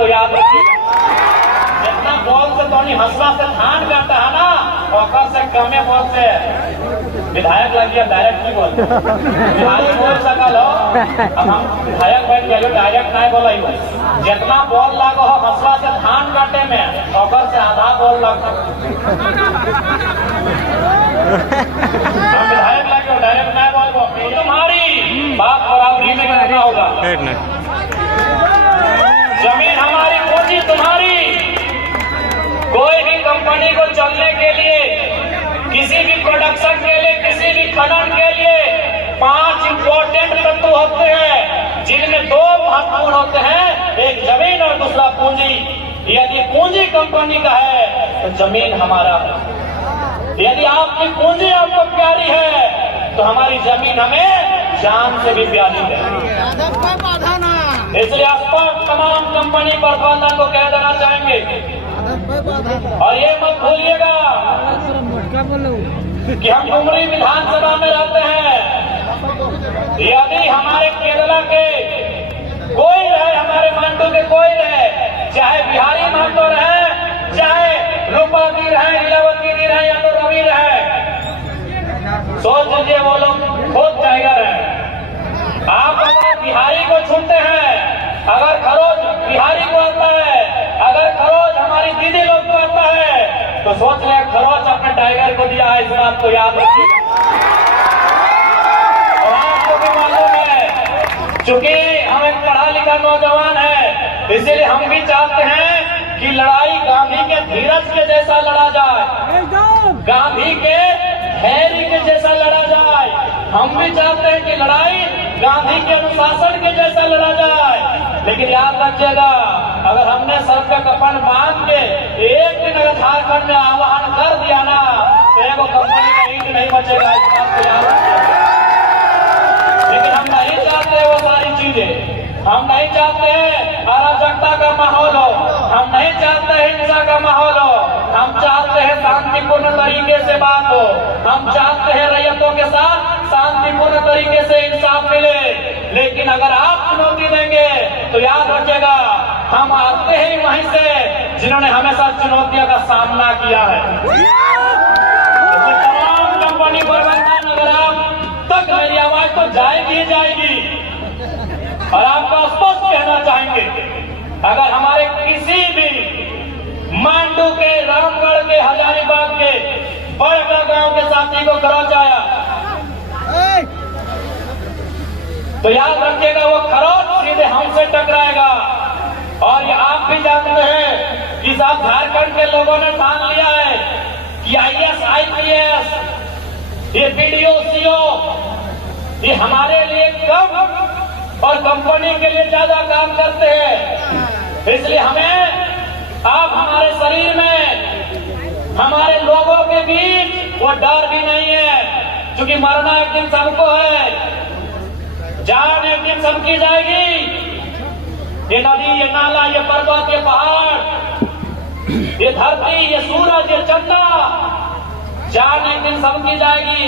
को याद रखिए। जितना बॉल से धोनी हंसला से धान करता है ना, और से कमे बॉल से विधायक लग गया डायरेक्ट नहीं बोल बिहारी बोल सकल हो। अब हम विधायक बैठ गए डायरेक्ट नहीं बोला ही। जितना बॉल लागो हो हंसला से धान काटे में, और से आधा बॉल लग विधायक लगे डायरेक्ट नहीं बोल तुम्हारी बात बराबरी में करना होगा। जमीन हमारी, पूंजी तुम्हारी। कोई भी कंपनी को चलने के लिए, किसी भी प्रोडक्शन के लिए, किसी भी खनन के लिए 5 इंपॉर्टेंट तत्व होते हैं, जिनमें 2 महत्वपूर्ण होते हैं, एक जमीन और दूसरा पूंजी। यदि पूंजी कंपनी का है तो जमीन हमारा है। यदि आपकी पूंजी आपको प्यारी है तो हमारी जमीन हमें जान से भी प्यारी है। इसलिए आप तमाम कंपनी प्रबंधन को कह देना चाहेंगे, और ये मत भूलिएगा कि हम डुमरी विधानसभा में रहते हैं। यदि हमारे केरला के कोई रहे, हमारे मांडू के कोई रहे, चाहे बिहारी मांडो रहे, चाहे रूपादी रहे, लीलावती रहे या तो रवि रहे, सोच लीजिए वो लोग खुद टाइगर है। आप अगर बिहारी को छूते हैं, अगर खरोज बिहारी को आता है, अगर खरोज हमारी दीदी लोग को आता है, तो सोच ले खरोज अपने टाइगर को दिया है। इस बात को याद रखिए। और आपको भी मालूम है, चूंकि हम एक पढ़ा लिखा नौजवान है, इसीलिए हम भी चाहते हैं कि लड़ाई गांधी के धीरज के जैसा लड़ा जाए, गांधी के धैर्य के जैसा लड़ा जाए। हम भी चाहते हैं कि लड़ाई गांधी के अनुशासन के जैसा लड़ा जाए। लेकिन याद रखिएगा, अगर हमने सर पे कफन बांध के एक दिन अगर झारखंड में आह्वान कर दिया ना, तो एगो कंपनी का ईंट नहीं बचेगा। इस बात को याद रखिएगा। लेकिन हम नहीं चाहते वो सारी चीजें। हम नहीं चाहते हैं अराजकता का माहौल हो, हम नहीं चाहते हिंसा का माहौल हो। हम चाहते हैं शांतिपूर्ण तरीके से बात हो, हम चाहते हैं रैयतों के साथ शांतिपूर्ण तरीके से इंसाफ मिले। लेकिन अगर आप चुनौती देंगे तो याद रखिएगा, हम आते हैं वहीं से जिन्होंने हमेशा चुनौतियों का सामना किया है। तमाम कंपनी प्रबंधन, अगर आप तक मेरी आवाज तो जाएगी ही जाएगी। और आपको स्पष्ट कहना चाहेंगे, अगर हमारे किसी भी मांडू के, रामगढ़ के, हजारीबाग के, बड़गढ़ गांव के साथी को खरोच आया, तो याद रखिएगा वो खरोच सीधे हमसे टकराएगा। और ये आप भी जानते हैं कि साहब झारखंड के लोगों ने ठान लिया है कि IAS, IPS, ये BDO, CO, ये हमारे लिए कम और कंपनी के लिए ज्यादा काम करते हैं। इसलिए हमें आप हमारे शरीर में, हमारे लोगों के बीच वो डर भी नहीं है, क्योंकि मरना एक दिन सबको है, जान एक दिन सबकी जाएगी। ये नदी, ये नाला, ये पर्वत, ये पहाड़, ये धरती, ये सूरज, ये चंदा, जान एक दिन सबकी जाएगी।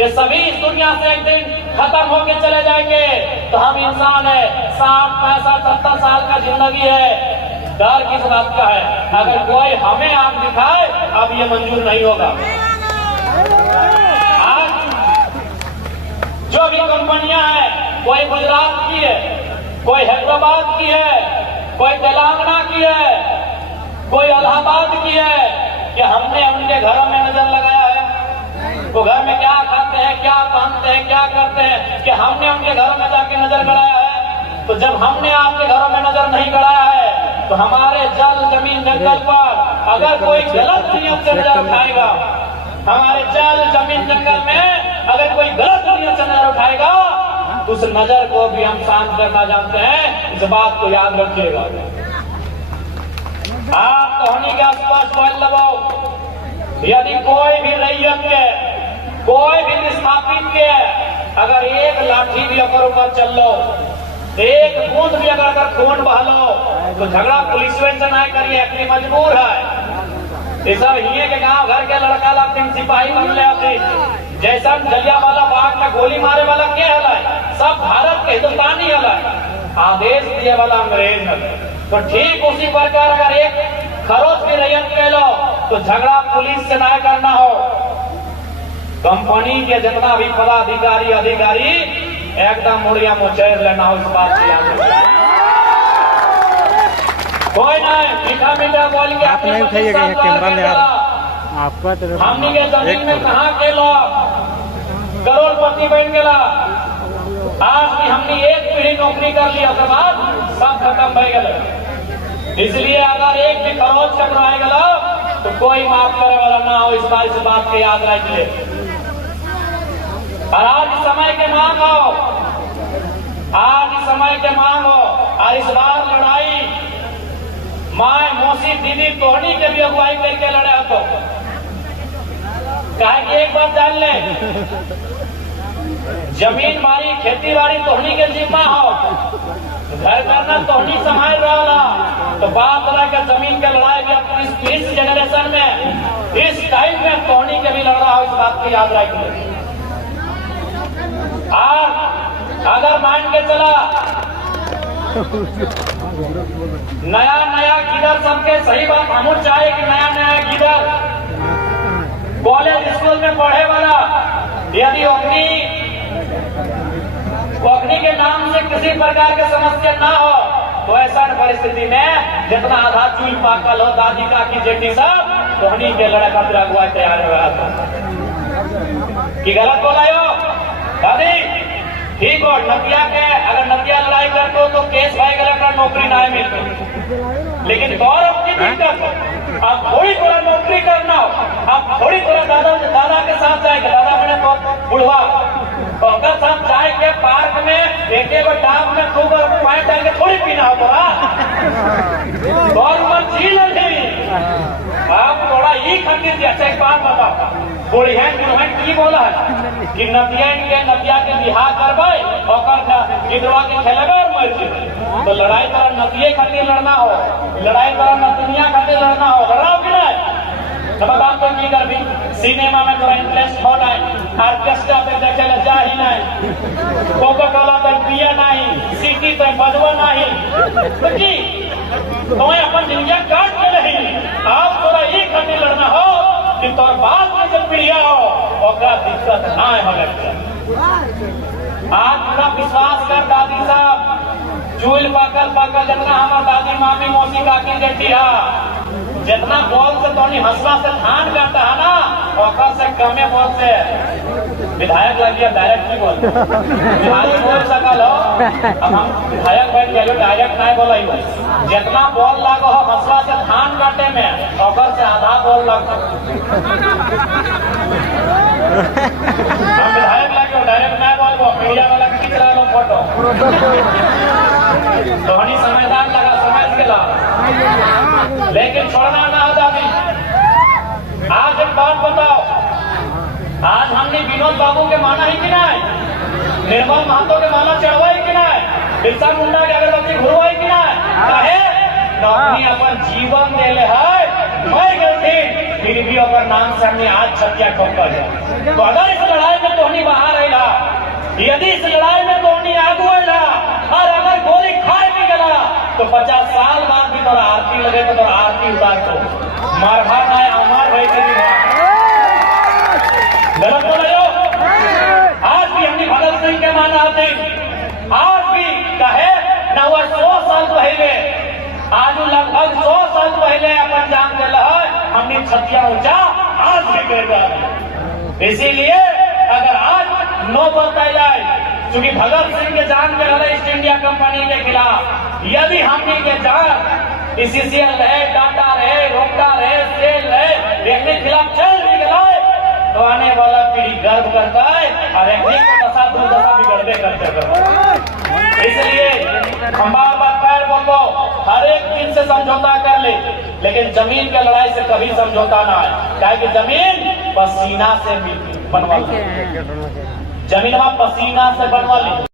ये सभी इस दुनिया से एक दिन खत्म होके चले जाएंगे। तो हम इंसान है, 60, 65, 70 साल का जिंदगी है, डर किस बात का है? अगर कोई हमें आंख दिखाए, अब ये मंजूर नहीं होगा। आज जो भी कंपनियां हैं, कोई गुजरात की है, कोई हैदराबाद की है, कोई तेलंगाना की है, कोई इलाहाबाद की है, कि हमने उनके घरों में नजर लगाया है? वो घर में क्या खाते हैं, क्या पहनते हैं, क्या करते हैं, कि हमने उनके घरों में जाके नजर गड़ाया है? तो जब हमने आपके घरों में नजर नहीं गड़ाया है, तो हमारे जल, जमीन, जंगल पर अगर कोई गलत नियत से नजर उठाएगा, हमारे जल, जमीन, जंगल में अगर कोई गलत नियत से नजर उठाएगा, तो उस नजर को भी हम शांत करना जानते हैं। इस बात को याद रखिएगा। आप कहने के आसपास बोल लगाओ, यदि कोई भी रैयत के, कोई भी विस्थापित के अगर एक लाठी भी अगर ऊपर चल लो, एक बूंद भी अगर खून बहा लो, तो झगड़ा पुलिस से नहीं करिए, अपनी मजबूर है। ये सब हिये के गांव घर के लड़का ला सिपाही बन ले आते, जैसा जलियांवाला बाग में गोली मारे वाला क्या है? सब भारत के हिंदुस्तानी है, आदेश दिए वाला अंग्रेज है। तो ठीक उसी प्रकार अगर एक खरोच की रैयत के लो तो झगड़ा पुलिस से ना करना हो, कंपनी के जितना भी पदाधिकारी अधिकारी एकदम मुड़िया मुचैर लेना हो। इस बात की याद रखना, कोई नहीं मीठा मीठा बोल के आप नहीं उठाइएगा कैमरा में आपका हमनी के जमीन में कहा के लो करोड़पति बन गया। आज भी हमने एक पीढ़ी नौकरी कर लिया के बाद सब खत्म हो गए। इसलिए अगर एक भी खरोच टकराए गला तो कोई माफ करे वाला ना हो। इस बात के याद रखिए। और आज समय के मांग हो, आज समय के मांग हो। और इस बार लड़ाई माए मौसी दीदी तोहनी के भी अगुवाई करके लड़े हो। तो कहे कि एक बात जान ले, जमीन बाड़ी खेती बाड़ी तोहनी के जिम्मा हो, घर करना तोहनी संभाल रहा। तो बात रहा कि जमीन के लड़ाई भी इस जनरेशन में इस टाइम में तोहनी के भी लड़ रहा हो। इस बात की याद रखिए। और अगर मान के चला नया नया गिदर सबके सही बात हम चाहे कि नया नया गिदर कॉलेज स्कूल में पढ़े वाला यदि अग्नि के नाम से किसी प्रकार की समस्या ना हो तो ऐसा परिस्थिति में जितना आधा चूल पाकल हो दादी का की जेठी सब तोहनी के लड़ाई खातिर अगुवाई तैयार हो रहा था कि गलत बोला हो दादी ठीक हो। नदिया के अगर नदिया लड़ाई करते तो केस भाई गलत नौकरी ना मिलती। लेकिन गौरव की दिक्कत अब थोड़ी थोड़ा नौकरी करना हो, अब थोड़ी थोड़ा दादा के साथ जाएगा। दादा मैंने तो बुढ़वा अगर साथ जाए के पार्क में एक डाब में खूब पानी डाल के थोड़ी पीना हो बोला गौरव झील नहीं। आप थोड़ा ही खातिर अच्छा एक बात बताओ बुढ़ियन की बोला है कि नदिया के बिहार करबे गिदवा के खेलेबे और मर जेबे। तो लड़ाई तरह नदिये खातिर लड़ना हो, लड़ाई तरह नदिया खातिर लड़ना हो, लड़ाओ कि नहीं? सब बात तो की करबी सिनेमा में थोड़ा इंटरेस्ट हो नहीं, ऑर्केस्ट्रा पे देखे ले जा ही नहीं, कोका कोला पे पिया नहीं, सिटी पे बजवा नहीं। तो की तुम्हें अपन जिंदगी काट के नहीं। आप थोड़ा ये खातिर लड़ना हो कि तोर बात में जब पीड़िया हो ओकरा दिक्कत ना हो लगता। आज पूरा विश्वास कर दादी साहब चूल पाकल जितना हमार दादी मामी मौसी काकी जेठी है जितना बोल से तो हंसवा से धान करता है ना ओकर से कमे बोल से विधायक लग गया डायरेक्ट नहीं बोल बोल सकल हो। अब हम विधायक बन गए डायरेक्ट नहीं बोला जितना बोल लागो हो हंसवा से धान काटे में ओकर से आधा बोल लग हम विधायक लगे डायरेक्ट नहीं बोलबो मीडिया वाला खींच रहा लो फोटो तोहनी समझदार लगा समझ के ला। लेकिन छोड़ना ना हो दादी। आज एक बात बताओ, आज हमने विनोद बाबू के माना ही कि नहीं, निर्मल महतो के माला चढ़वाई कि नहीं, बिरसा मुंडा के अगरबत्ती घुरवाई कि नहीं? कहे अपनी अपन जीवन देले है मर गई फिर भी अगर नाम से हमने आज छतिया ठोकर है। तो अगर इस लड़ाई में तोहनी बाहर रहेला, यदि इस लड़ाई में तोहनी आगू रहेला और अगर गोली खाए भी गला तो 50 साल बाद भी तोरा आरती लगे तो तोरा आरती उतार दो मारभा ना अमर भाई के गलत बोल रहे हो। आज भी हमने भगत सिंह के माना आते आज भी कहे न हुआ 100 साल पहले आज लगभग 100 साल पहले अपन जान दिल है हमने छतिया ऊंचा आज भी कर रहा। इसीलिए अगर आज नो बताया जाए क्योंकि भगत सिंह के जान में रहे ईस्ट इंडिया कंपनी के खिलाफ यदि हमने के जान सीसीएल रहे टाटा रहे रोका रहे सेल रहे के खिलाफ चल भी गए तो आने वाला पीढ़ी गर्व करता है और एक दशा दुर्दशा बिगड़ने करते। इसलिए हम बार बार पैर बोलो हर एक चीज से समझौता कर ले लेकिन जमीन के लड़ाई से कभी समझौता ना है। कि जमीन पसीना से बनवा ली, जमीन पसीना से बनवा ली।